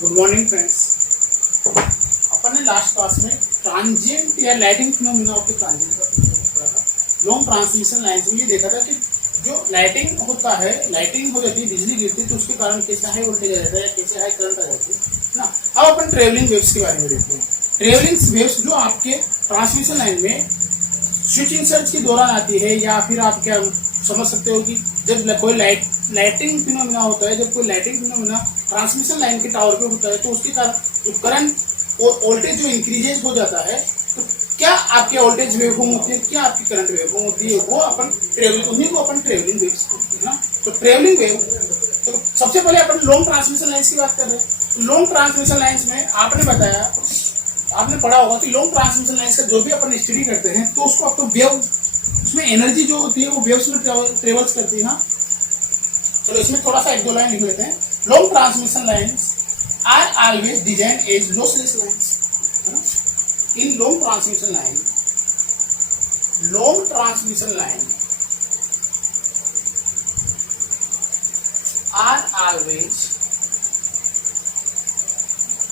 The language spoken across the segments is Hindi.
Good morning friends. अपन ने लास्ट क्लास में ट्रांजिएंट या lighting phenomena of the transient का पढ़ा था। लॉन्ग ट्रांसमिशन लाइन में ये देखा था कि जो लाइटिंग होता है, लाइटिंग हो जाती है, बिजली गिरती है तो उसके कारण कैसे हाई वोल्टेज आ जाता है या कैसे हाई करंट आ जाती है ना। अब अपन ट्रेवलिंग वेव्स के बारे में देखते हैं। ट्रेवलिंग वेव्स जो आपके ट्रांसमिशन लाइन में स्विचिंग सर्ज के दौरान आती है, या फिर आप क्या समझ सकते हो कि जब कोई लाइटिंग फिनोमिना होता है, जब कोई लाइटिंग फिनोमिना ट्रांसमिशन लाइन के टावर पे होता है तो उसके कारण जो करंट और वोल्टेज जो इंक्रीजेज हो जाता है, तो क्या आपके वोल्टेज वेवफॉर्म होती है, क्या आपकी करंट वेवफॉर्म होती है, वो अपन ट्रेवलिंग, उन्हीं को अपन ट्रेवलिंग वेव्स बोलते हैं ना। तो ट्रेवलिंग वेव, तो सबसे पहले अपन लॉन्ग ट्रांसमिशन लाइन्स की बात कर रहे हैं। लॉन्ग ट्रांसमिशन लाइन्स में आपने बताया, आपने पढ़ा होगा कि लॉन्ग ट्रांसमिशन लाइन्स का जो भी अपन स्टडी करते हैं तो उसको आपको वेव, उसमें एनर्जी जो होती है वो वेव्स में ट्रेवल्स करती है ना। चलो इसमें थोड़ा सा एक दो लाइन लिख लेते हैं। Long transmission lines are always design as lossless lines, है ना। In long transmission line are always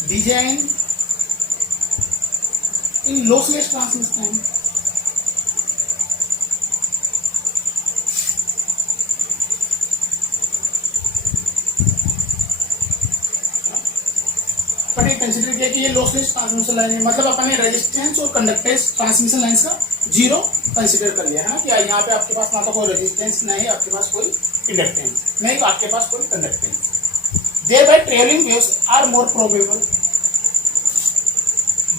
design in lossless transmission line. अपन कंसीडर किया कि ये लॉसलेस ट्रांसमिशन लाइन है, मतलब अपन ने रेजिस्टेंस और कंडक्टेंस ट्रांसमिशन लाइन का जीरो कंसीडर कर लिया है ना। कि यहाँ पे आपके पास ना तो कोई रेजिस्टेंस नहीं है, आपके पास कोई इंडक्टेंस नहीं, आपके पास कोई conductance. Thereby travelling waves are more probable,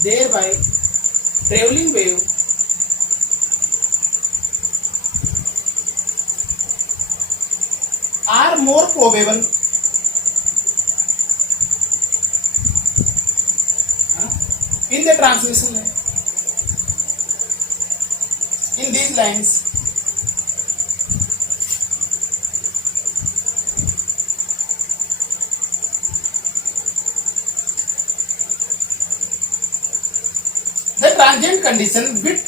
thereby travelling wave are more probable in the transmission line. In these lines, the transient condition will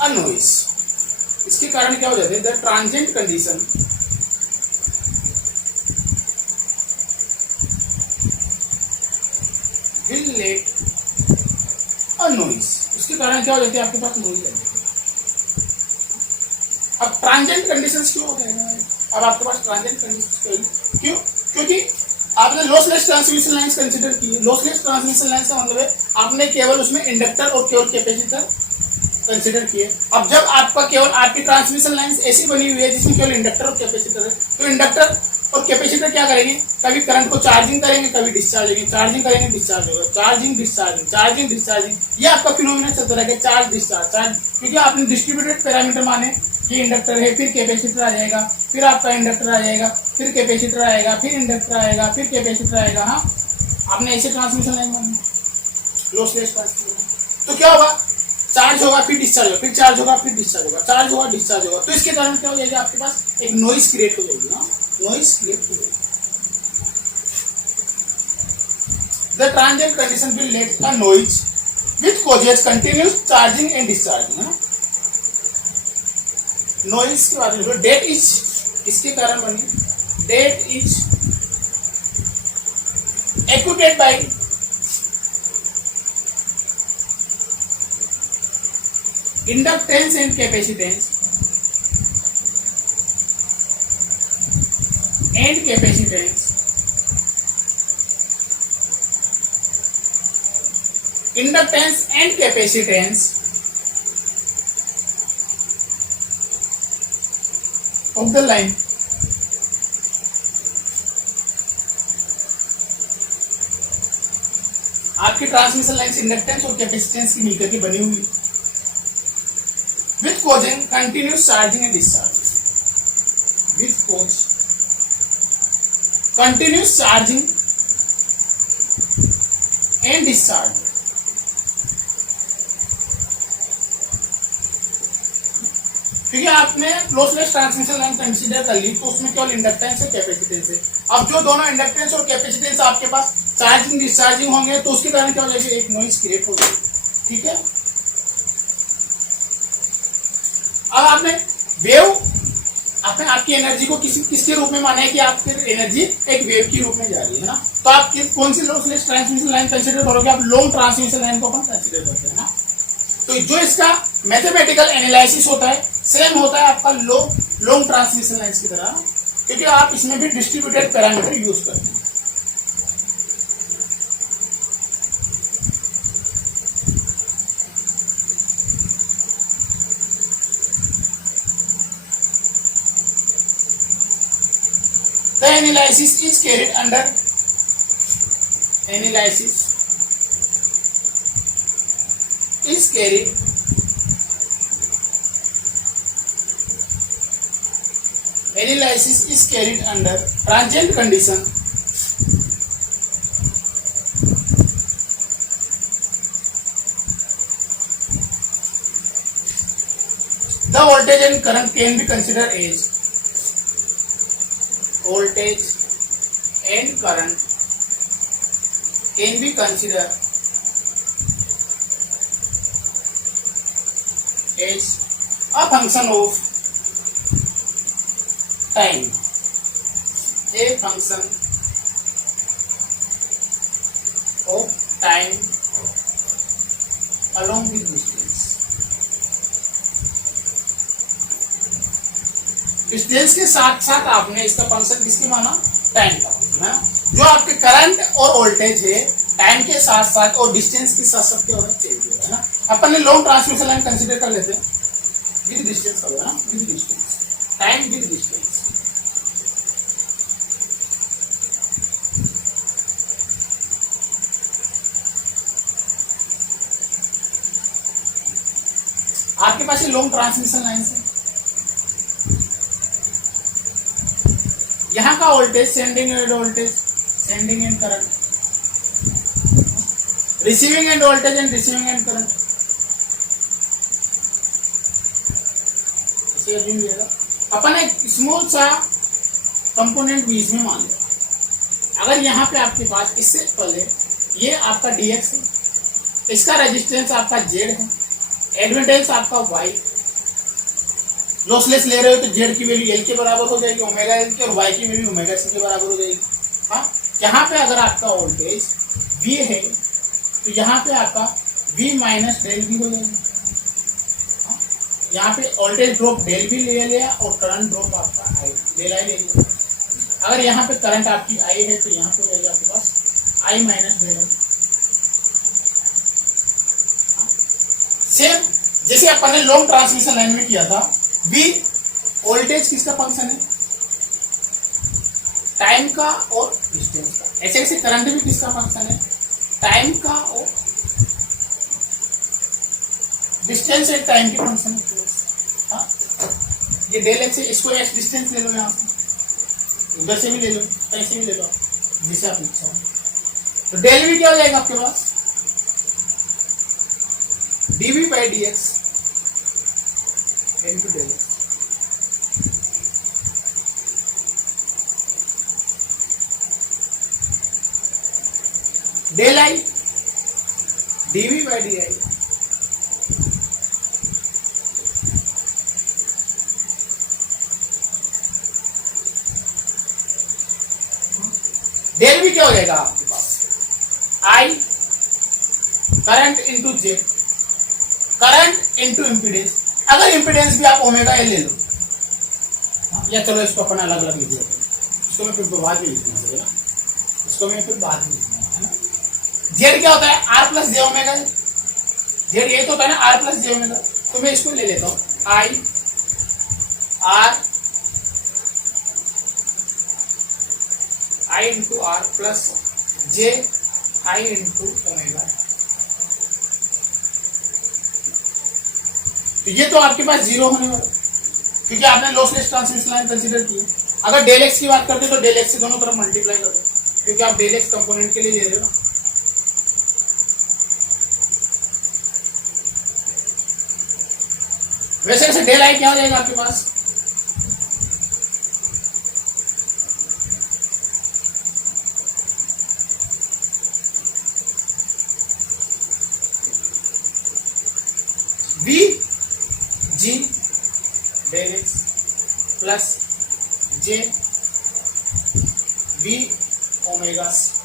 a noise. इसके कारण क्या हो जाते हैं? The transient condition will let noise, उसके कारण क्या हो जाती है? आपके पास नॉइज आ जाती है। अब ट्रांजिएंट कंडीशंस क्यों होते हैं? अब आपके पास ट्रांजिएंट कंडीशंस क्यों? क्योंकि आपने लॉसलेस ट्रांसमिशन लाइंस कंसीडर की है। लॉसलेस ट्रांसमिशन लाइंस का मतलब है आपने केवल उसमें इंडक्टर और केवल कैपेसिटर कंसीडर किए। अब जब आपका केवल आपकी ट्रांसमिशन लाइंस ऐसी बनी हुई है जिसमें केवल इंडक्टर और कैपेसिटर है, तो इंडक्टर और कैपेसिटर क्या करेंगे? कभी करंट को चार्जिंग करेंगे, कभी डिस्चार्ज करेंगे, चार्जिंग करेंगे, डिस्चार्ज होगा, चार्जिंग डिस्चार्जिंग, चार्जिंग डिस्चार्जिंग। ये आपका फिनोमिना चलता रहेगा, चार्ज डिस्चार्ज चार्ज, क्योंकि आपने डिस्ट्रीब्यूटेड पैरामीटर माने कि इंडक्टर है, फिर कैपेसिटर आ जाएगा, फिर आपका इंडक्टर आ जाएगा, फिर कैपेसिटर आएगा, फिर इंडक्टर आएगा, फिर कैपेसिटर आएगा। हाँ, आपने ऐसे ट्रांसमिशन लाइन मानी, लॉसलेस ट्रांसमिशन। तो क्या होगा? चार्ज होगा, फिर डिस्चार्ज होगा, फिर चार्ज होगा, फिर डिस्चार्ज होगा, चार्ज होगा, डिस्चार्ज होगा। तो इसके कारण क्या हो जाएगा? आपके पास एक नॉइज क्रिएट हो जाएगी ना, नॉइज क्रिएट हो जाएगी। The transient condition will let a noise which causes continuous charging and discharging, है ना। नॉइज के बारे में डेट इज किसके कारण बनी? That is executed by inductance and capacitance inductance and capacitance of the line. आपकी ट्रांसमिशन लाइन इंडक्टेंस और कैपेसिटेंस की मिलकर के बनी हुई, with causing continuous charging and discharge, with cause continuous charging and discharge. क्योंकि आपने लॉसलेस ट्रांसमिशन लाइन कंसीडर कर ली तो उसमें केवल इंडक्टेंस है, कैपेसिटेंस है। अब जो दोनों इंडक्टेंस और कैपेसिटेंस आपके पास चार्जिंग डिस्चार्जिंग होंगे तो उसके कारण क्या हो जाएगी? एक नॉइज क्रिएट हो जाएगी। ठीक है, अब आपने वेव आपने आपकी एनर्जी को किसके रूप में माना है कि आपकी एनर्जी एक वेव के रूप में जा रही है ना, तो आप कौन सी लॉसलेस ट्रांसमिशन लाइन कंसीडर करोगे? आप लॉन्ग ट्रांसमिशन लाइन को अपन कंसीडर करते हैं ना। तो जो इसका मैथमेटिकल एनालिसिस होता है सेम होता है आपका लॉन्ग ट्रांसमिशन लाइन की तरह, क्योंकि आप इसमें भी डिस्ट्रीब्यूटेड पैरामीटर यूज करते हैं। The analysis is carried under analysis is carried under transient condition the voltage and current can be considered as voltage and current can be considered as a function of time, a function of time along with distance. Distance के साथ साथ आपने इसका फंक्शन किसकी माना? टाइम का फंक्शन है। जो आपके करंट और वोल्टेज है टाइम के साथ साथ और डिस्टेंस के साथ साथ क्या होना चाहिए है ना। अपन ने लॉन्ग ट्रांसमिशन लाइन कंसीडर कर लेते हैं विद डिस्टेंस होगा ना, with distance, time with distance. आपके पास ये लॉन्ग ट्रांसमिशन लाइन है, यहाँ का voltage sending end voltage, sending end current, receiving end voltage and receiving end current. अपन एक स्मॉल सा कंपोनेंट बीच में मान लिया। अगर यहाँ पे आपके पास इससे पहले ये आपका dx है, इसका रेजिस्टेंस आपका z है, एडमिटेंस आपका y, लॉसलेस ले रहे हो तो z की वैल्यू l के बराबर हो जाएगी, ओमेगा l के, और y की वैल्यू ओमेगा c के बराबर हो जाएगी। हाँ, यहाँ पे अगर आपका वोल्टेज v है तो यहाँ पे आपका v माइनस डेल v हो जाएगी। हाँ, यहाँ पे वोल्टेज ड्रॉप डेल v ले लिया और करंट ड्रॉप आपका i डेल i ले लिया। अगर यहाँ पे करंट आपकी i है तो यहाँ पे हो जाएगा आपके पास i minus del i। Same जैसे अपन ने लॉन्ग ट्रांसमिशन लाइन में किया था, v वोल्टेज किसका फंक्शन है? टाइम का और डिस्टेंस का। ऐसे ऐसे करंट भी किसका फंक्शन है? टाइम का और डिस्टेंस एक टाइम की फंक्शन है। हाँ, ये डेल एक्स है, इसको एक्स डिस्टेंस ले लो, यहाँ से उधर से भी ले लो, कहीं से भी ले लो जिसे आप इच्छा हो। तो डेल भी क्या हो जाएगा आपके पास? dv by dx into del x। del I dv by di। Del भी क्या हो जाएगा आपके पास? I current into z, current into impedance. अगर इम्पीडेंस भी आप ओमेगा एल ले लो, या चलो इसको अपन अलग अलग लिख लेते हैं, इसको मैं फिर बाद में लिखना पड़ेगा, इसको मैं फिर बाद में लिखना है ना। जेड क्या होता है? R plus j omega. Z ये तो होता है ना आर प्लस जे ओमेगा, तो मैं इसको ले लेता हूँ I into R plus J I into omega. तो ये तो आपके पास जीरो होने वाला, क्योंकि आपने लॉसलेस ट्रांसमिशन लाइन कंसीडर की है। अगर डेल एक्स की बात करते तो डेल एक्स से दोनों तरफ मल्टीप्लाई कर दो, क्योंकि आप डेल एक्स कंपोनेंट के लिए ले रहे हो ना। वैसे वैसे डेल आई क्या हो जाएगा आपके पास? V G del X plus J V omega C.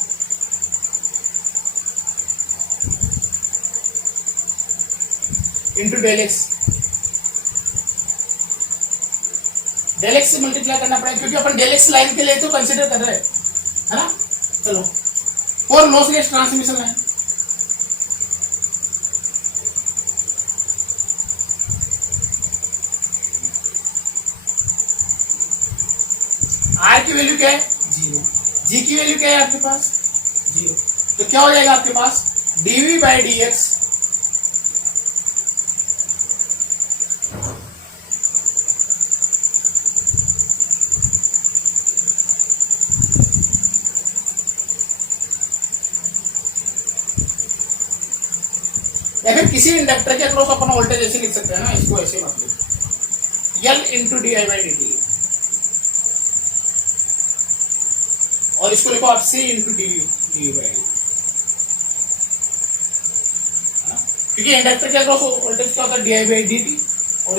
Into del X, del X से मल्टीप्लाई करना पड़ेगा क्योंकि अपन डेल एक्स लाइन के लिए तो कंसिडर कर रहे हैं, है ना। चलो, for lossless transmission line, r की वैल्यू क्या है 0, जी की वैल्यू क्या है आपके पास 0, तो क्या हो जाएगा आपके पास डीवी बाई डी एक्स या फिर किसी इंडक्टर के अक्रॉस अपन वोल्टेज ऐसे लिख सकते हैं ना, इसको ऐसे मत लिखो, L into D I by D T, और इसको लिखो आप C into D D by D, क्योंकि इंडक्टर के अक्रॉस वोल्टेज क्या होता है D I by D T, और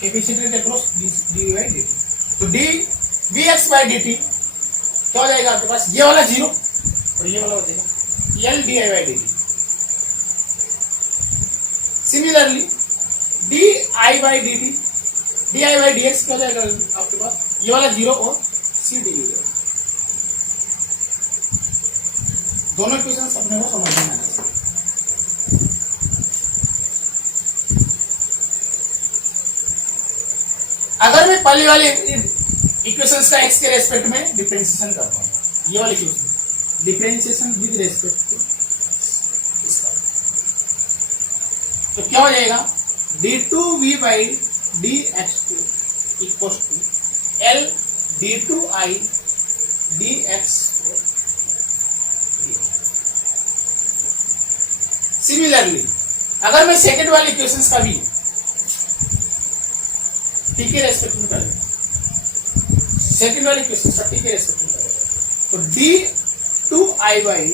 कैपेसिटर के across D by D T, तो D V X by D T क्या हो जाएगा आपके पास, ये वाला 0 और ये वाला बचेगा L D I by D T. Similarly D I by D T, D I by D x क्या हो जाएगा आपके पास, ये वाला 0 और सी डी, दोनों इक्वेशंस अपने को समझ में आना चाहिए। अगर मैं पहले वाले इक्वेशंस का एक्स के रेस्पेक्ट में डिफरेंशिएशन करता हूं, ये वाली equation differentiation with respect to इसका, तो क्या हो जाएगा d2v by dx2 equal to l d2i dx। Similarly अगर मैं सेकेंड वाले इक्वेशंस का भी टी के रेस्पेक्ट में करें, सेकेंड वाले इक्वेशन टी के रेस्पेक्ट में करें, तो d2i by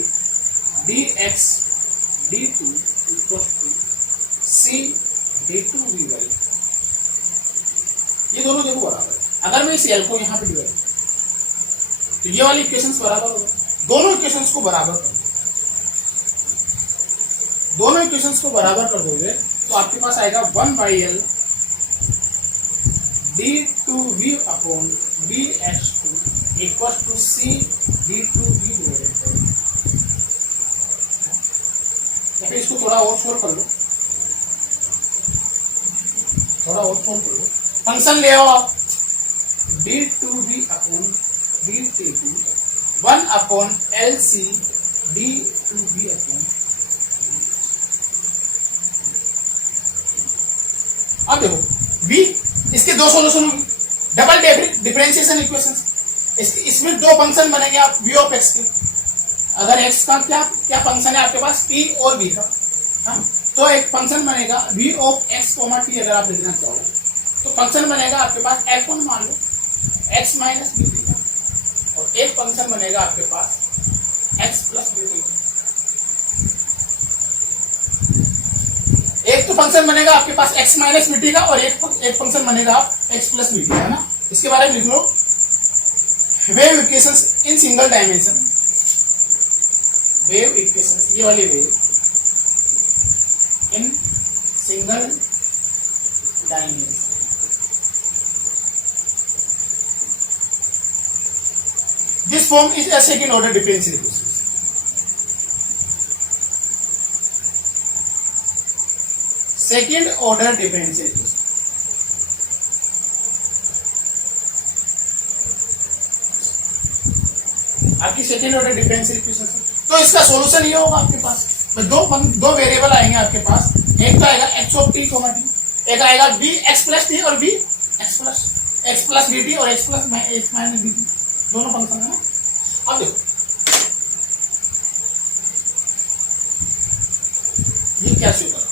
dx d2 equal to c d2v by, ये दोनों देखो बराबर है। अगर मैं इस l को यहां पे डिवाइड, तो ये वाली इक्वेशंस बराबर हो, दोनों इक्वेशंस को बराबर कर, दोनों इक्वेशंस को बराबर कर दोगे तो आपके पास आएगा 1 by l d2v upon dx2 equal to c d2v divided by, या फिर इसको थोड़ा और सोल्व कर लो, थोड़ा और सोल्व कर लो, फंक्शन ले आओ आप d2v upon dt2 1 upon lc d2v upon, अब देखो v, इसके दो सोल्यूशन होंगे, डबल डिफरेंशिएशन इक्वेशंस, इसमें दो फंक्शन बनेंगे आप v ऑफ x के, अगर x का क्या क्या फंक्शन है आपके पास t और v का, हाँ, तो एक फंक्शन बनेगा v of x comma t, अगर आप लिखना चाहो तो फंक्शन बनेगा आपके पास f1 मान लो x माइनस bt का, और एक फंक्शन बनेगा आपके पास x प्लस bt का। एक तो फंक्शन बनेगा आपके पास x माइनस bt का, और एक फंक्शन बनेगा आप x प्लस bt का, है ना। इसके बारे में लिख लो, wave equations in single dimension, wave equations, ये वाली wave in single dimension, this form is a second order differential equation. Second order differential equation, आपकी सेकेंड ऑर्डर डिफरेंशियल इक्वेशन, तो इसका सॉल्यूशन ये होगा आपके पास, दो वेरिएबल आएंगे आपके पास, एक तो आएगा x of t comma t, एक आएगा b x प्लस t और b x प्लस dt और x plus x minus dt, दोनों फंक्शन है ना। अब देखो ये क्या शो कर,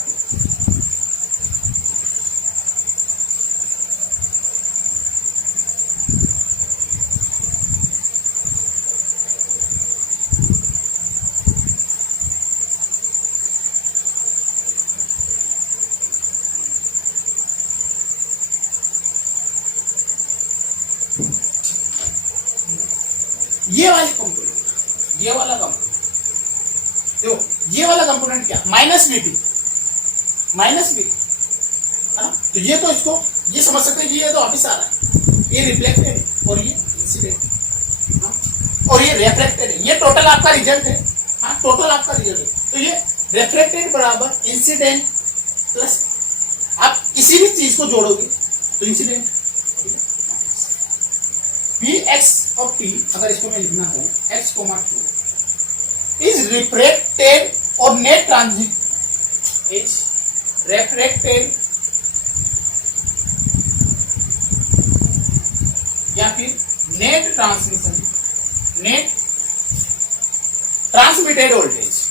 ये वाले कंपोनेंट, ये वाला कंपोनेंट देखो, ये वाला कंपोनेंट क्या, minus we T, minus we T है ना। तो ये तो इसको ये समझ सकते हैं कि ये तो वापिस आ रहा है, ये रिफ्लेक्टेड है और ये इंसिडेंट और ये रिफ्लेक्टेड है, ये टोटल आपका रिजल्ट है। हाँ, टोटल आपका रिजल्ट है। तो ये रिफ्लेक्टेड बराबर इंसिडेंट प्लस आप किसी भी चीज को जोड़ोगे तो incident P x of T, अगर इसको मैं लिखना हूं x comma two is reflected और नेट ट्रांजिट इज रिफ्लेक्टेड या फिर net transmission, net transmitted voltage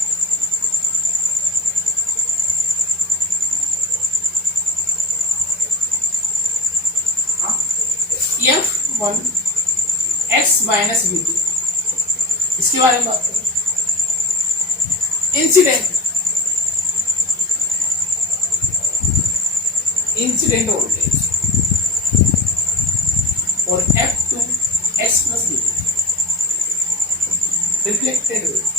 F1 x minus we T, इसके बारे में बात करें। इंसिडेंट, इंसिडेंट वोल्टेज और F2 x plus we T, reflected voltage.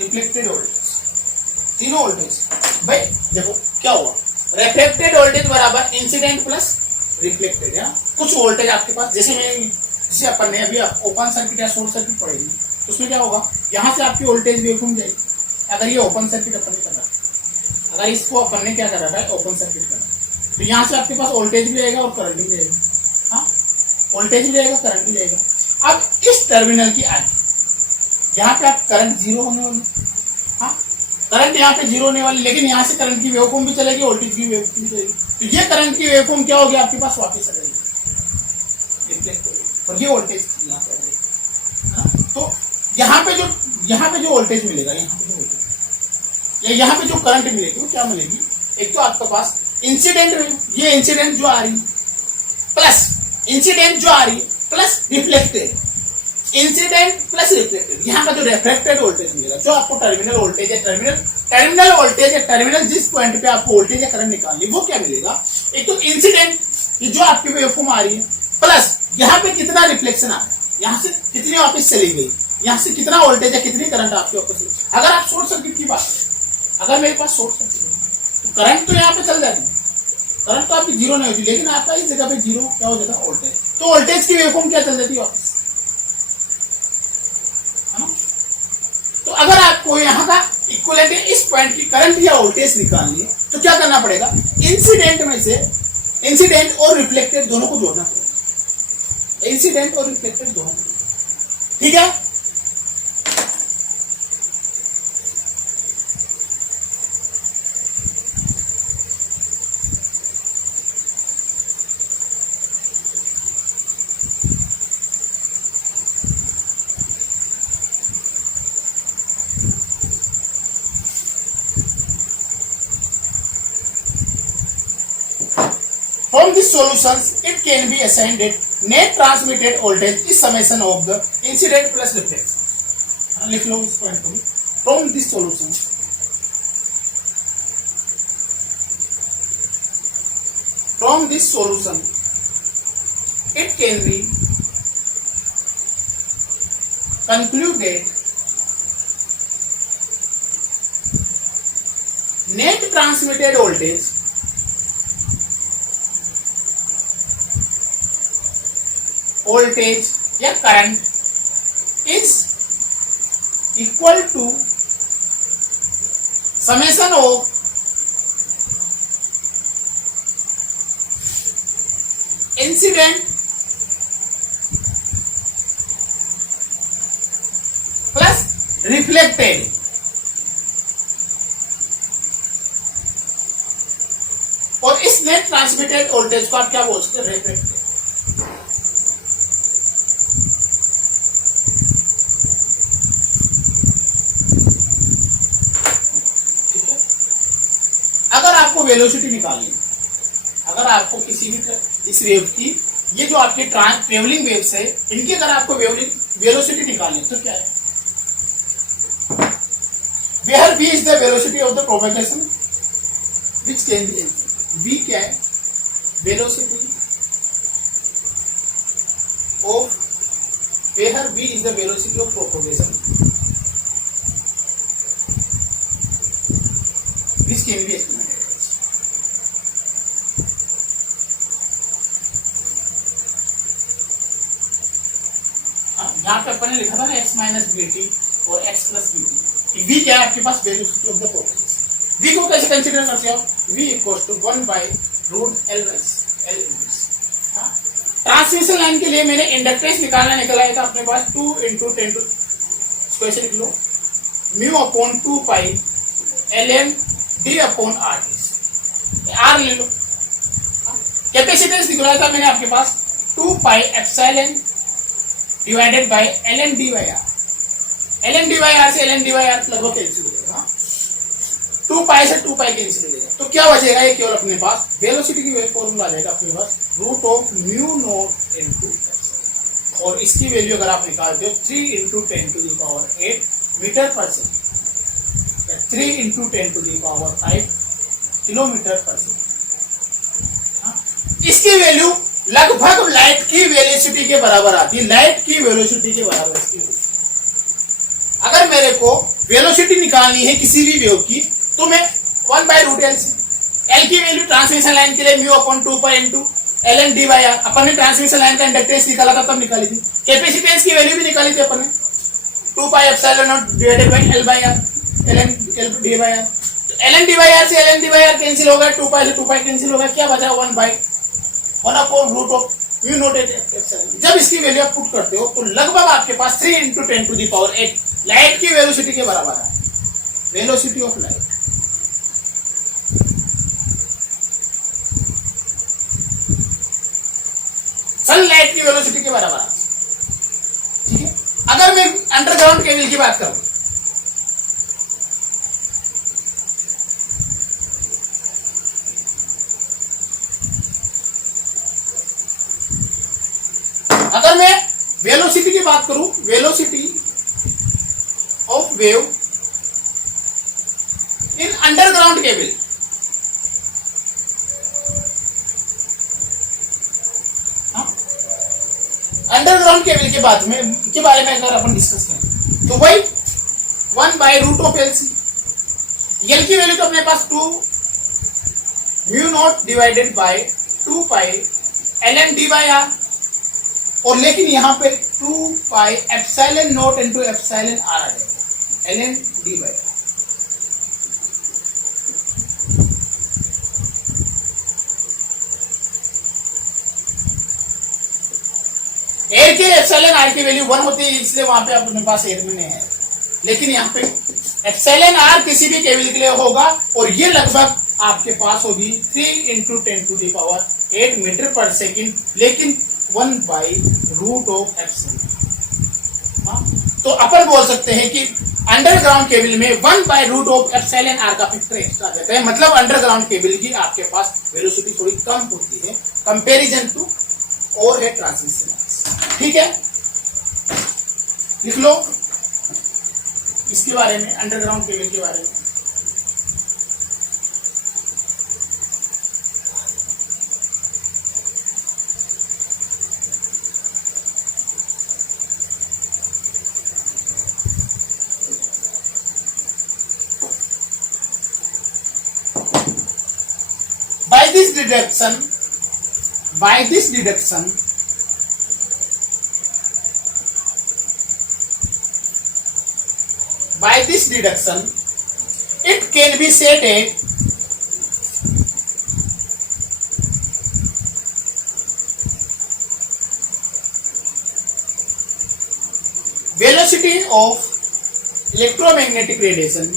Reflected voltage, तीनों वोल्टेज भाई देखो क्या हुआ, रिफ्लेक्टेड वोल्टेज बराबर इंसिडेंट प्लस रिफ्लेक्टेड है। कुछ वोल्टेज आपके पास, जैसे अपन ने अभी ओपन सर्किट या शॉर्ट सर्किट पढ़ेगी तो उसमें क्या होगा, यहाँ से आपकी वोल्टेज भी घूम जाएगी। अगर ये ओपन सर्किट अपन ने कर रहा है, अगर इसको अपन ने क्या कर रहा है ओपन सर्किट कर रहा है, तो यहाँ से आपके पास वोल्टेज भी आएगा और करंट भी जाएगा। हाँ, वोल्टेज भी आएगा, करंट भी जाएगा। अब इस टर्मिनल की आगे यहाँ पे आप करंट जीरो होने वाली, हाँ करंट यहाँ पे जीरो होने वाली, लेकिन यहाँ से करंट की वेवफॉर्म भी चलेगी, वोल्टेज की वेवफॉर्म भी चलेगी। तो ये करंट की वेवफॉर्म क्या होगी आपके पास, वापस आ जाएगी, रिफ्लेक्ट होगी, और ये वोल्टेज यहाँ पे आ जाएगी। तो यहाँ पे जो वोल्टेज मिलेगा, यहाँ पे जो वोल्टेज या यहाँ पे जो करंट मिलेगी वो क्या मिलेगी, एक तो आपके पास इंसिडेंट, ये इंसिडेंट जो आ रही प्लस इंसिडेंट जो आ रही plus reflected, incident plus reflected, यहाँ का जो रिफ्लेक्टेड वोल्टेज मिलेगा, जो आपको टर्मिनल वोल्टेज है, टर्मिनल वोल्टेज है, टर्मिनल जिस पॉइंट पे आपको वोल्टेज या करंट निकालनी, वो क्या मिलेगा, एक तो इंसिडेंट ये जो आपकी वेवफॉर्म आ रही है, प्लस यहाँ पे कितना रिफ्लेक्शन आ रहा है, यहाँ से कितनी वापस चली गई, यहाँ से कितना वोल्टेज है, कितनी करंट आपके वापस। अगर आप शॉर्ट सर्किट की बात करें, अगर मेरे पास शॉर्ट सर्किट है तो करंट तो यहाँ पे चल जाती है, करंट तो आपकी जीरो नहीं होती, लेकिन आपका इस जगह पे जीरो क्या हो जाता है, वोल्टेज। तो वोल्टेज की वेवफॉर्म क्या चल जाती है वापस, है ना। तो अगर आपको यहाँ का इक्विवेलेंट इस पॉइंट की करंट या वोल्टेज निकालनी है तो क्या करना पड़ेगा, इंसिडेंट में से इंसिडेंट और रिफ्लेक्टेड दोनों को जोड़ना पड़ेगा, इंसिडेंट और रिफ्लेक्टेड दोनों, ठीक है। From these solutions, it can be assigned that net transmitted voltage is summation of the incident plus reflection. लिख लो इस पॉइंट को भी। From this solution, from this solution, it can be concluded net transmitted voltage या current is equal to summation of incident plus reflected, और इस नेट ट्रांसमिटेड वोल्टेज को आप क्या बोल सकते हैं, रिफ्लेक्टेड। वेलोसिटी निकालनी, अगर आपको किसी भी इस वेव की, ये जो आपके ट्रेवलिंग वेव्स है, इनकी अगर आपको वेलोसिटी निकालनी है तो क्या है, where v is the velocity of the propagation which can be, v क्या है, velocity of where v is the velocity of propagation which can be estimated as. यहाँ पे अपन ने लिखा था ना x माइनस बी टी और x plus B T, v क्या है आपके पास, velocity of the propagation. v को कैसे कंसीडर करते हो, v equals to 1 by root L L inverse. Transmission line के लिए मैंने इंडक्टेंस निकाला है था अपने पास 2 इंटू 10 टू स्क्वायर से लिख लो mu upon 2 pi L M D upon R R ले लो। कैपेसिटेंस निकाला था मैंने आपके पास 2 pi epsilon divided by L M D by R. L M D by R से L M D by R लगभग कैंसिल हो जाएगा, 2 पाई से 2 पाई कैंसिल हो जाएगा, तो क्या बचेगा ये केवल अपने पास वेलोसिटी की फॉर्मूला आ जाएगा अपने पास root of mu not into epsilon, और इसकी वैल्यू अगर आप निकालते हो 3 into 10 to the power 8 metre पर second, 3 into 10 to the power 5 kilometre पर सेकेंड। इसकी वैल्यू लगभग लाइट की वेलोसिटी के बराबर आती है, लाइट की वेलोसिटी के बराबर इसकी वैल्यू। अगर मेरे को वेलोसिटी निकालनी है किसी भी वेव की तो मैं 1 बाय रूट एल से, एल की वैल्यू ट्रांसमिशन लाइन के लिए mu upon 2 pi into L N D by R, अपन ने ट्रांसमिशन लाइन का इंडक्टेंस निकाला था तब निकाली थी। कैपेसिटेंस की वैल्यू भी निकाली थी अपन ने 2 pi epsilon not divided by L by R, L N D by R. L N D by R से L N D by R cancel होगा, 2 पाई से 2 पाई कैंसिल होगा, क्या बचा 1 upon root of mu not epsilon. जब इसकी वैल्यू आप पुट करते हो तो लगभग आपके पास 3 into 10 to the power 8 light की वेलोसिटी के बराबर है, वेलोसिटी ऑफ लाइट। सनलाइट की वेलोसिटी के बराबर है, ठीक है। अगर मैं अंडरग्राउंड केबल की बात करूं, अगर मैं वेलोसिटी की बात करूं, velocity of wave in underground cable, underground cable के बात में के बारे में अगर अपन डिस्कस करें तो भाई 1 by root of L C, L की वैल्यू तो अपने पास 2 mu not divided by 2 pi L M D by R, और लेकिन यहां पे 2 pi epsilon not into epsilon R आ जाएगा, L N D by R. Air के एप्सिलॉन आर की वैल्यू 1 होती है, इसलिए वहां पे अपने पास एयर में नहीं है, लेकिन यहाँ पे एप्सिलॉन आर किसी भी केबल के लिए होगा, और ये लगभग आपके पास होगी 3 into 10 to the power 8 metre पर सेकेंड, लेकिन 1 बाई रूट ऑफ एप्सिलॉन। तो अपन बोल सकते हैं कि अंडरग्राउंड केबल में 1 by root of epsilon r का फैक्टर एक्स्ट्रा आ जाता है, मतलब अंडरग्राउंड केबल की आपके पास वेलोसिटी थोड़ी कम होती है कंपैरिजन टू और है ट्रांसमिशन, ठीक है। लिख लो इसके बारे में, अंडरग्राउंड केबल के बारे में। By this deduction, it can be stated velocity of electromagnetic radiation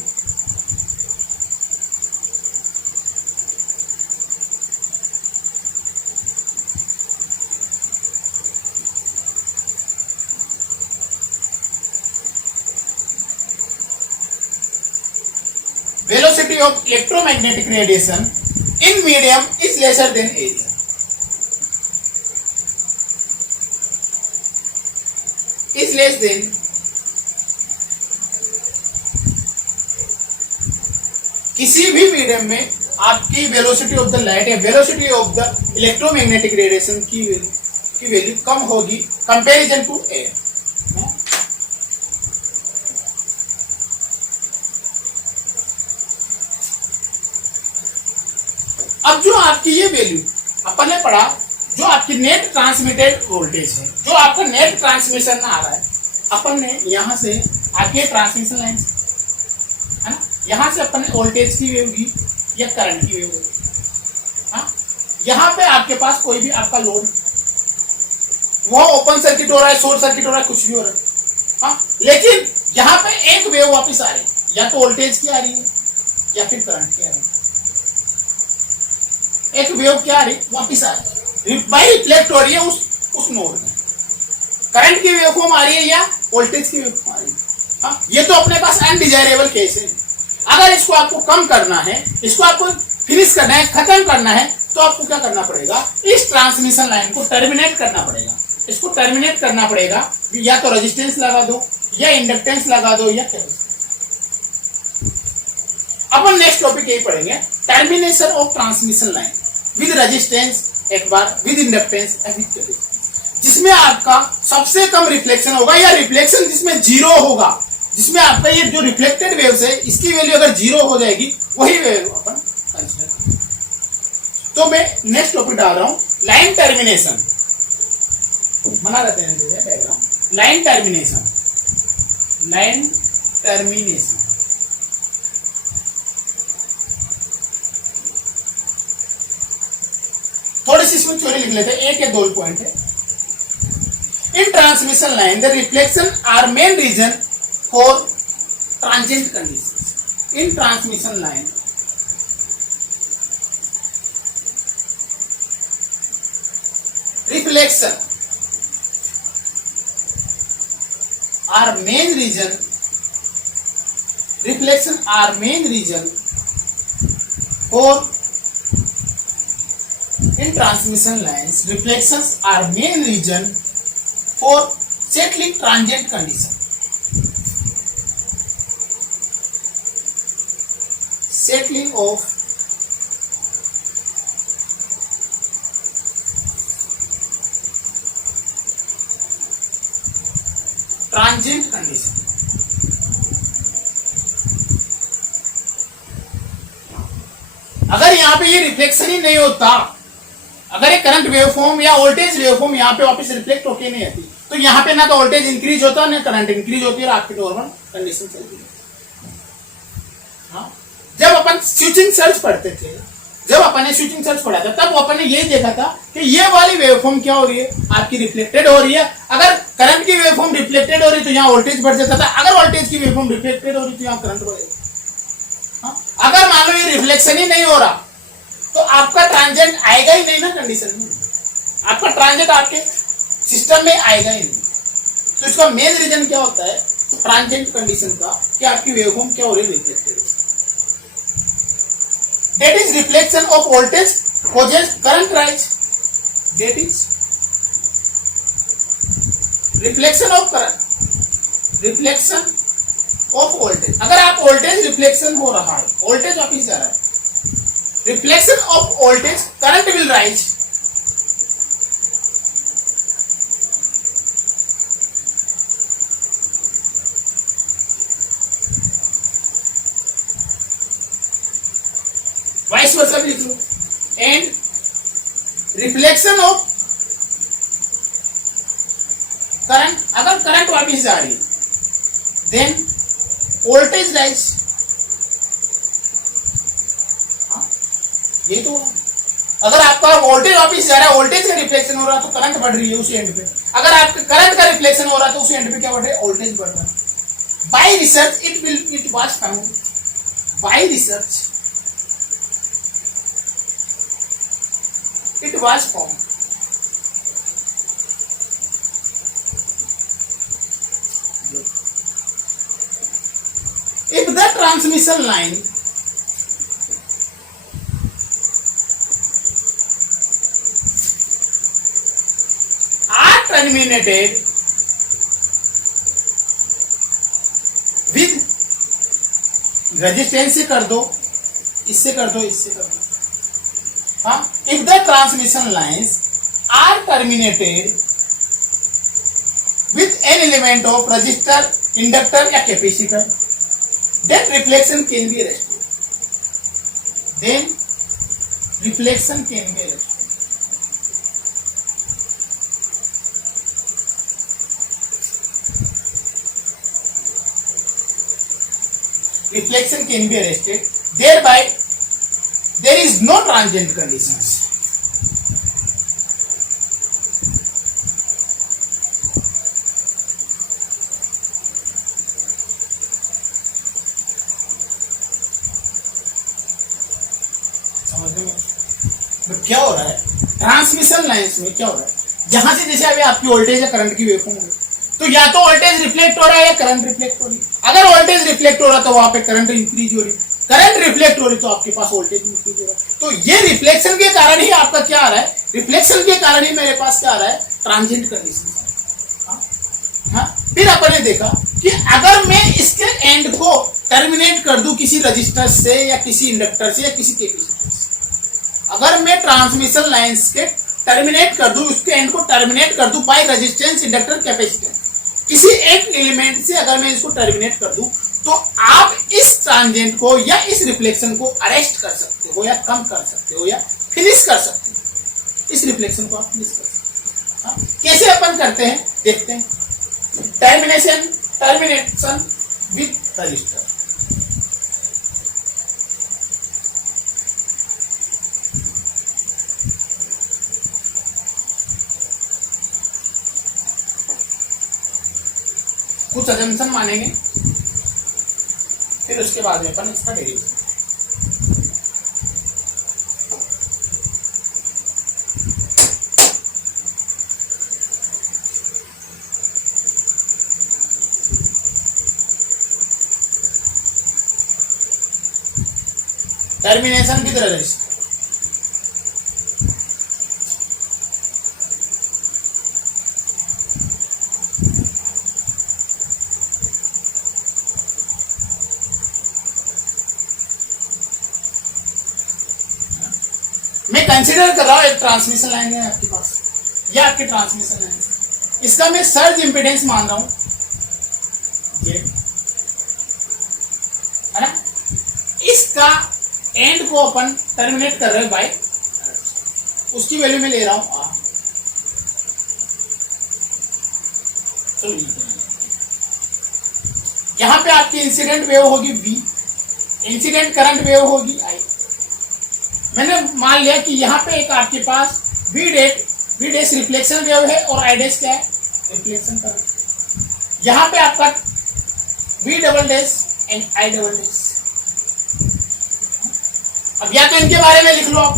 velocity of electromagnetic radiation in medium is lesser than area. Is less than किसी भी मीडियम में आपकी वेलोसिटी ऑफ द लाइट या velocity of the electromagnetic radiation की वैल्यू कम होगी कंपैरिजन टू एयर। अब जो आपकी ये वैल्यू अपन ने पढ़ा, जो आपकी नेट ट्रांसमिटेड वोल्टेज है, जो आपका नेट ट्रांसमिशन आ रहा है, अपन ने यहां से आपके ट्रांसमिशन लाइन है ना, यहां से अपन ने वोल्टेज की वेव ली या करंट की वेव ली। हाँ, यहां पे आपके पास कोई भी आपका लोड, वो ओपन सर्किट हो रहा है, शॉर्ट सर्किट हो रहा है, कुछ भी हो रहा है। हाँ, लेकिन यहां पे एक वेव वापस आ रही है, या तो वोल्टेज की आ रही है या फिर करंट की आ रही है। एक वेव क्या आ रही वापिस आ रही है, बाई रिफ्लेक्ट हो रही है उस नोड में। करंट की वेव फॉर्म आ रही है या वोल्टेज की वेव फॉर्म आ रही है। हाँ, ये तो अपने पास अनडिजायरेबल केस है। अगर इसको आपको कम करना है, इसको आपको फिनिश करना है, खत्म करना है, तो आपको क्या करना पड़ेगा, इस ट्रांसमिशन लाइन को टर्मिनेट करना पड़ेगा। इसको टर्मिनेट करना पड़ेगा, या तो रेजिस्टेंस लगा दो या इंडक्टेंस लगा दो या कैपेसिटेंस। अपन नेक्स्ट टॉपिक यही पढ़ेंगे, termination of transmission line with resistance एक बार, with inductance and with capacitance, जिसमें आपका सबसे कम रिफ्लेक्शन होगा या रिफ्लेक्शन जिसमें जीरो होगा, जिसमें आपका ये जो रिफ्लेक्टेड वेव्स है इसकी वैल्यू अगर जीरो हो जाएगी, वही वेव अपन कंसीडर करेंगे। तो मैं नेक्स्ट टॉपिक डाल रहा हूं, लाइन टर्मिनेशन। बना रहते हैं diagram, line termination, line termination. थोड़ी सी इसमें थ्योरी लिख लेते हैं, एक या दो पॉइंट है। In transmission line the reflection are main reason for transient condition. In transmission line reflection are main reason, reflection are main reason for in transmission lines, reflections are main reason for settling transient condition. Settling of transient condition. अगर यहाँ पे ये रिफ्लेक्शन ही नहीं होता, अगर ये करंट वेवफॉर्म या वोल्टेज वेवफॉर्म यहाँ पे वापस रिफ्लेक्ट होके नहीं आती, तो यहाँ पे ना तो वोल्टेज इंक्रीज होता ना करंट इंक्रीज होती है, आपकी नॉर्मल कंडीशन चलती है। हाँ, जब अपन स्विचिंग सर्ज पढ़ते थे, जब अपन ने स्विचिंग सर्ज पढ़ा था, तब अपन ने यही देखा था कि ये वाली वेवफॉर्म क्या हो रही है, आपकी रिफ्लेक्टेड हो रही है। अगर करंट की वेवफॉर्म रिफ्लेक्टेड हो रही है तो यहाँ वोल्टेज बढ़ जाता था, अगर वोल्टेज की वेवफॉर्म रिफ्लेक्टेड हो रही है तो यहाँ करंट बढ़ेगा। अगर मान लो ये रिफ्लेक्शन ही नहीं हो रहा, तो आपका ट्रांजिएंट आएगा ही नहीं ना कंडीशन में, आपका ट्रांजिएंट आपके सिस्टम में आएगा ही नहीं। तो इसका मेन रीजन क्या होता है ट्रांजिएंट कंडीशन का, कि आपकी वेवफॉर्म क्या हो रही है, reflected. That is reflection of voltage causes current rise, that is reflection of current, reflection of voltage. अगर आप वोल्टेज रिफ्लेक्शन हो रहा है, वोल्टेज वापिस जा रहा है, reflection of voltage current will rise. Vice versa भी लिख लो, एंड रिफ्लेक्शन ऑफ करंट, अगर करंट वापिस जा रही है देन वोल्टेज राइज। ये तो अगर आपका वोल्टेज वापिस जा रहा है, वोल्टेज का रिफ्लेक्शन हो रहा है तो करंट बढ़ रही है उसी एंड पे। अगर आपके करंट का रिफ्लेक्शन हो रहा है तो उसी एंड पे क्या बढ़ रहा है, वोल्टेज बढ़ रहा है। Bye research it was found, bye research it was found if the transmission line are terminated with resistance से कर दो इससे कर दो, इससे कर दो। हाँ, if the transmission lines are terminated with an element of resistor, inductor या capacitor, then reflection can be arrested, then reflection can be arrested. Reflection can be arrested, thereby there is no transient conditions. समझ में? तो क्या हो रहा है ट्रांसमिशन लाइन्स में, क्या हो रहा है, जहां से जैसे अभी आपकी वोल्टेज या करंट की वेवफॉर्म होगी, तो या तो वोल्टेज रिफ्लेक्ट हो रहा है या करंट रिफ्लेक्ट हो रही है। अगर वोल्टेज रिफ्लेक्ट हो रहा है तो वहां पे करंट इंक्रीज हो रही है, करंट रिफ्लेक्ट हो रही तो आपके पास वोल्टेज इंक्रीज हो रहा है। तो ये रिफ्लेक्शन के कारण ही आपका क्या आ रहा है, रिफ्लेक्शन के कारण ही मेरे पास क्या आ रहा है, ट्रांजिएंट कंडीशन। हाँ, फिर अपन ने देखा कि अगर मैं इसके एंड को टर्मिनेट कर दूं किसी रजिस्टर से या किसी इंडक्टर से या किसी कैपेसिटर से, अगर मैं ट्रांसमिशन लाइन्स के टर्मिनेट कर दूं, उसके एंड को टर्मिनेट कर दूं बाय रेजिस्टेंस, इंडक्टर, कैपेसिटर, किसी एक एलिमेंट से अगर मैं इसको टर्मिनेट कर दूं, तो आप इस ट्रांजिएंट को या इस रिफ्लेक्शन को अरेस्ट कर सकते हो या कम कर सकते हो या फिनिश कर सकते हो। इस रिफ्लेक्शन को आप फिनिश कर सकते हो। कैसे अपन करते हैं देखते हैं। Termination with register. कुछ अजम्पशन मानेंगे, फिर उसके बाद में अपन इसका डेरिवेशन। Termination with register. मैं कंसीडर कर रहा हूं एक ट्रांसमिशन लाइन है आपके पास, यह आपकी ट्रांसमिशन लाइन है, इसका मैं सर्ज इंपीडेंस मान रहा हूं ये, है ना। इसका एंड को अपन टर्मिनेट कर रहे हैं बाय, उसकी वैल्यू में ले रहा हूं R। तो यहां पे आपकी इंसिडेंट वेव होगी V, इंसिडेंट करंट वेव होगी I। मैंने मान लिया कि यहाँ पे एक आपके पास V डैश रिफ्लेक्शन वेव है और I डैश क्या है, रिफ्लेक्शन करंट। यहाँ पे आपका V double dash and I double dash. अब या तो इनके बारे में लिख लो आप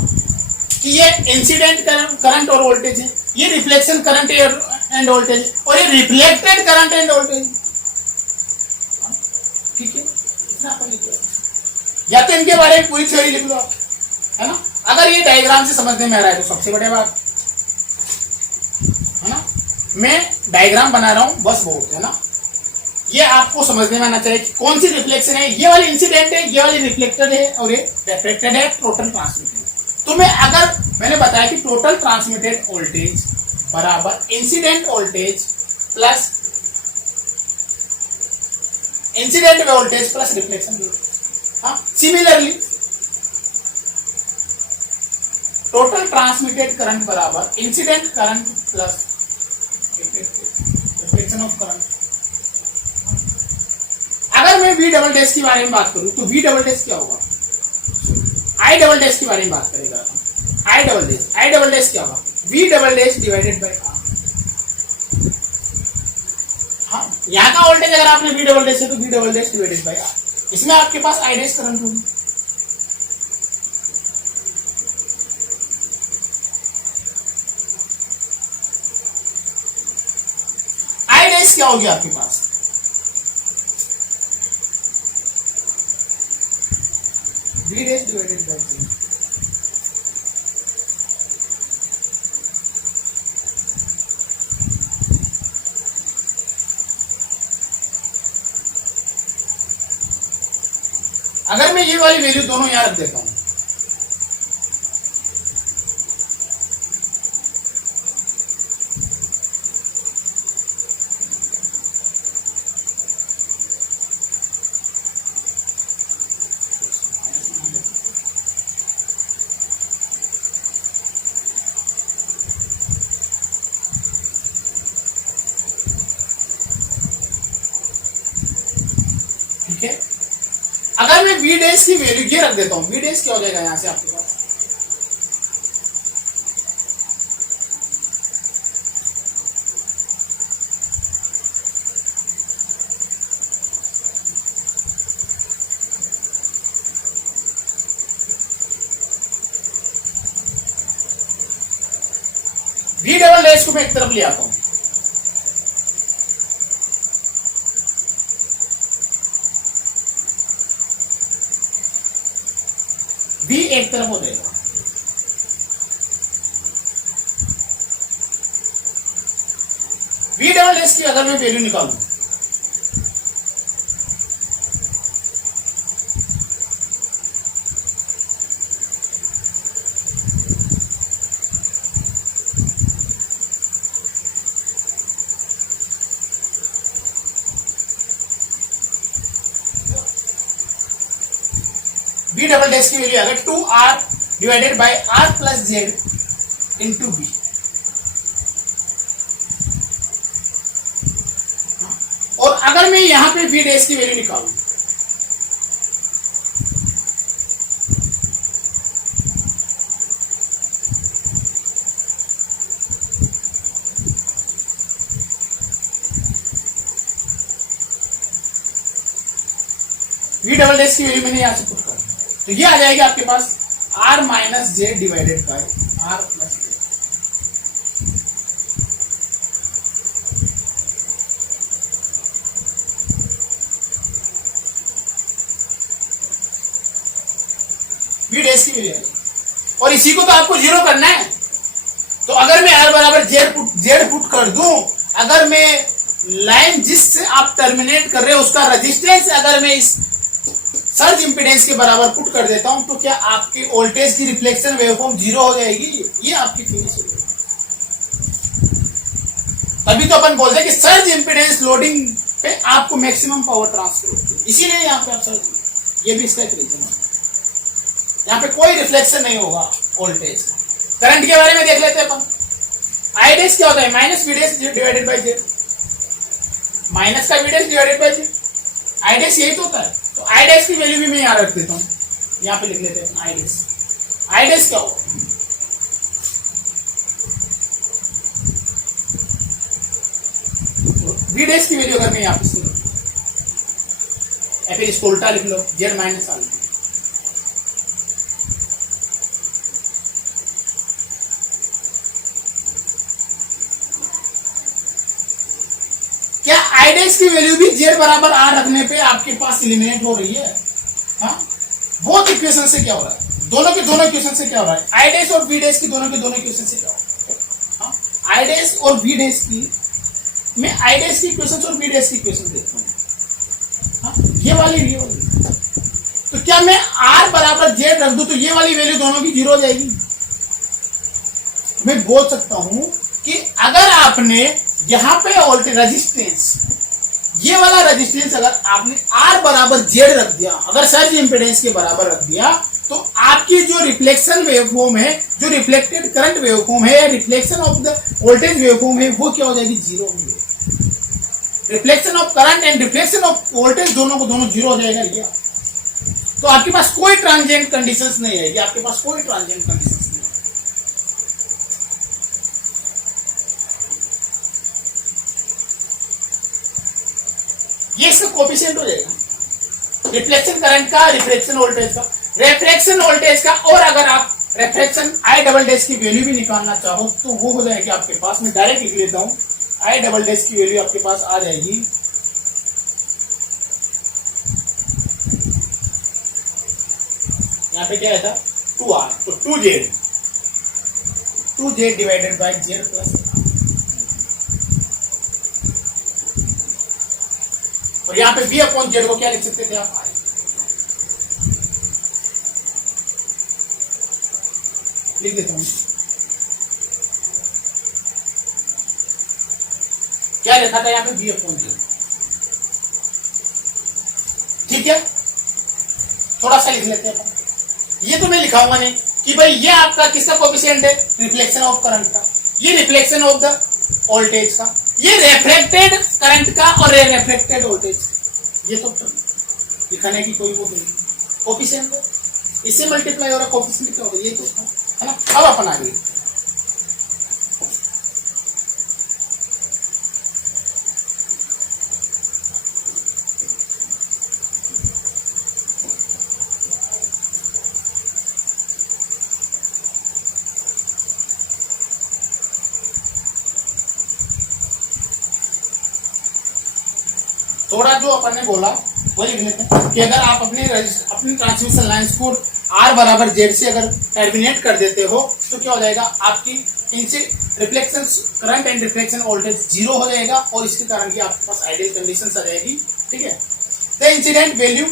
कि ये इंसिडेंट करंट और वोल्टेज है, ये रिफ्लेक्शन करंट एंड वोल्टेज, और ये रिफ्लेक्टेड करंट एंड वोल्टेज। ठीक है, इतना अपन लिख लो। या तो इनके बारे में पूरी थ्योरी लिख लो आप, है ना। अगर ये डायग्राम से समझने में आ रहा है तो सबसे बड़ी बात, है ना। मैं डायग्राम बना रहा हूं बस बहुत, है ना। ये आपको समझने में आना चाहिए कि कौन सी रिफ्लेक्शन है, ये वाली इंसिडेंट है, ये वाली रिफ्लेक्टेड है और ये रिफ्लेक्टेड है, टोटल ट्रांसमिटेड। तो मैंने बताया कि टोटल ट्रांसमिटेड वोल्टेज बराबर incident voltage plus incident voltage plus reflection voltage. हाँ, सिमिलरली टोटल ट्रांसमिटेड करंट बराबर incident current plus reflection of current. अगर मैं V डबल डैश की बारे में बात करूं तो V डबल डैश क्या होगा, I डबल डैश के बारे में बात करेगा I डबल डैश क्या होगा, V double dash divided by R। हाँ, यहाँ का वोल्टेज अगर आपने V डबल डैश है तो V double dash divided by R, इसमें आपके पास I डैश करंट होगी। I डैश क्या होगी आपके पास, V डैश डिवाइडेड बाय 3। अगर मैं ये वाली वैल्यू दोनों यहां रख देता हूं, ठीक है। अगर मैं वी डैश की वैल्यू ये रख देता हूं, वी डैश क्या हो जाएगा यहां से आपके पास, वी डबल डैश को मैं एक तरफ ले आता हूं, वी एक तरफ हो जाएगा, वी डबल डैश की अगर मैं वैल्यू निकालूं, बी डबल डैश की वैल्यू अगर 2r divided by r plus z into b, और अगर मैं यहां पे वी डैश की वैल्यू निकालूं, वी डबल डैश की वैल्यू मैंने यहां से पुट कर, तो ये आ जाएगा आपके पास r minus z divided by r plus z. V dash की वैल्यू, और इसी को तो आपको जीरो करना है, तो अगर मैं r बराबर जेड पुट कर दूं, अगर मैं लाइन जिससे आप टर्मिनेट कर रहे हो उसका रेजिस्टेंस अगर मैं इस सर्ज इंपीडेंस के बराबर पुट कर देता हूं, तो क्या आपकी वोल्टेज की रिफ्लेक्शन वेवफॉर्म जीरो हो जाएगी? ये आपकी फिनिश हो जाएगी। तभी तो अपन बोलते हैं कि सर्ज इंपीडेंस लोडिंग पे आपको मैक्सिमम पावर ट्रांसफर होती है, इसीलिए यहाँ पे आप सर्ज, ये भी इसका एक रीजन है। यहाँ पे कोई रिफ्लेक्शन नहीं होगा वोल्टेज का। करंट के बारे में देख लेते हैं अपन। आई डैश क्या होता है? Minus V dash divided by Z, minus का V dash divided by Z, I dash यही तो होता है। तो आई डैश की वैल्यू भी मैं यहाँ रख देता हूँ, यहाँ पे लिख लेते हैं आई डैश। आई डैश क्या होगा? वी डैश की वैल्यू अगर मैं यहाँ पे या फिर इसको उल्टा लिख लो, जेड माइनस आर। क्या आई डैश की वैल्यू भी जेड बराबर आर रखने पे आपके पास एलिमिनेट हो रही है? हाँ, बोथ इक्वेशन से क्या हो रहा है? दोनों के दोनों इक्वेशन से क्या हो रहा है? आई डैश और वी डैश की दोनों के दोनों इक्वेशन से क्या हो रहा है? हाँ, आई डैश और वी डैश की, मैं आई डैश की इक्वेशन और वी डैश की इक्वेशन देखता हूँ। हाँ, ये वाली तो क्या मैं आर बराबर जेड रख दूं तो ये वाली वैल्यू दोनों की जीरो हो जाएगी? मैं बोल सकता हूं कि अगर आपने यहां पे वोल्टेज रेजिस्टेंस, ये वाला रेजिस्टेंस अगर आपने R बराबर जेड रख दिया, अगर सर्ज इंपेडेंस के बराबर रख दिया, तो आपकी जो रिफ्लेक्शन वेवफॉर्म है, जो रिफ्लेक्टेड करंट वेवफॉर्म है, reflection of the voltage waveform है, वो क्या हो जाएगी? जीरो हो जाएगी। Reflection of current and reflection of voltage दोनों को दोनों जीरो हो जाएगा। ये तो आपके पास कोई ट्रांजिएंट कंडीशंस नहीं है, ये आपके पास कोई ट्रांजिएंट कंडीशंस नहीं है। ये इसका कोफिशिएंट हो जाएगा, रिफ्लेक्शन करंट का, रिफ्लेक्शन वोल्टेज का, रिफ्लेक्शन वोल्टेज का। और अगर आप रिफ्लेक्शन आई डबल डैश की वैल्यू भी निकालना चाहो तो वो हो जाएगी आपके पास। मैं डायरेक्ट लिख लेता हूं, आई डबल डैश की वैल्यू आपके पास आ जाएगी यहाँ पे क्या था? 2R, तो 2Z divided by Z plus, और यहाँ पे V अपॉन जेड को क्या लिख सकते थे आप? आई। लिख देता हूँ, क्या लिखा था यहाँ पे, V/0। ठीक है, थोड़ा सा लिख लेते हैं अपन। ये तो मैं लिखाऊंगा नहीं कि भाई ये आपका किसका कोएफिशिएंट है, रिफ्लेक्शन ऑफ करंट का, ये रिफ्लेक्शन ऑफ द वोल्टेज का, ये रिफ्लेक्टेड करंट का और रिफ्लेक्टेड वोल्टेज, ये तो दिखाने की कोई वो नहीं, कोएफिशिएंट है, इससे मल्टीप्लाई हो रहा, कोएफिशिएंट क्या होगा, ये तो है ना। अब अपन आगे थोड़ा जो अपन ने बोला वो लिख लेते हैं कि अगर आप अपनी ट्रांसमिशन लाइंस को R बराबर Z से अगर टर्मिनेट कर देते हो तो क्या हो जाएगा, आपकी इनसे reflection current and reflection voltage 0 हो जाएगा और इसके कारण की आपके पास आइडियल कंडीशंस आ जाएगी। ठीक है, the incident value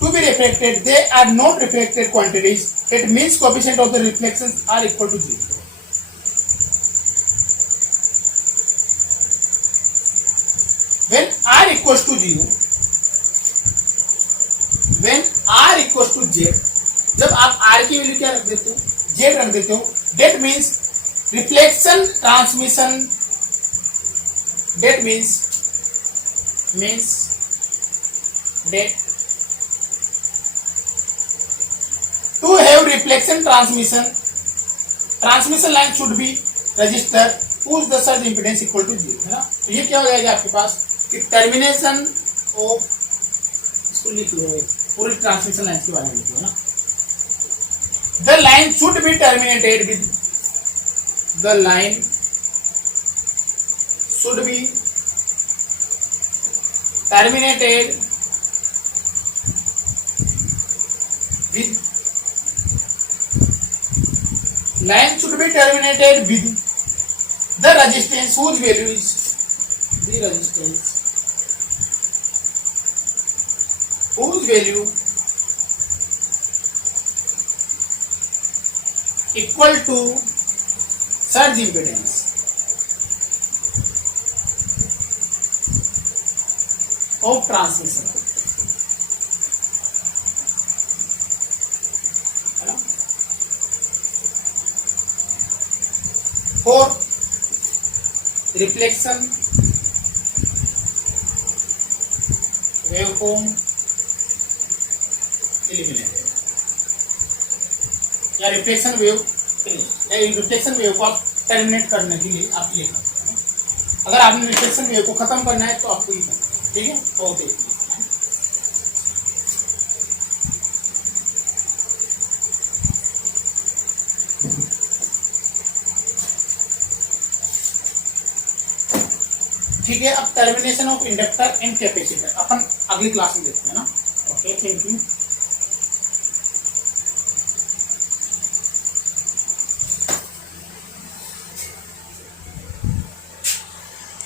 to be reflected, they are not reflected quantities, it means coefficient of the reflections are equal to 0। When R equals to 0, when R equals to Z, जब आप R की वैल्यू क्या रख देते हो, Z रख देते हो, that means reflection transmission, that means that to have reflection transmission line should be resistor whose the surge impedance equal to 0, है ना। तो ये क्या हो जाएगा आपके पास कि टर्मिनेशन ऑफ, इसको लिख लो, पूरी ट्रांसमिशन लाइन के बारे में लिखो, है ना। The line should be terminated with, the line should be terminated with, line should be terminated with the resistance whose value is, the resistance whose value equal to surge impedance, of transmission, है ना। For reflection waveform eliminated, या रिफ्लेक्शन वेव या रिफ्लेक्शन वेव को आप टर्मिनेट करने के लिए आप ये करते हैं। अगर आपने रिफ्लेक्शन वेव को खत्म करना है तो आपको ये करना है, ठीक है। ओके, ठीक है। अब termination of inductor and capacitor अपन अगली क्लास में देखते हैं ना। Okay, thank you.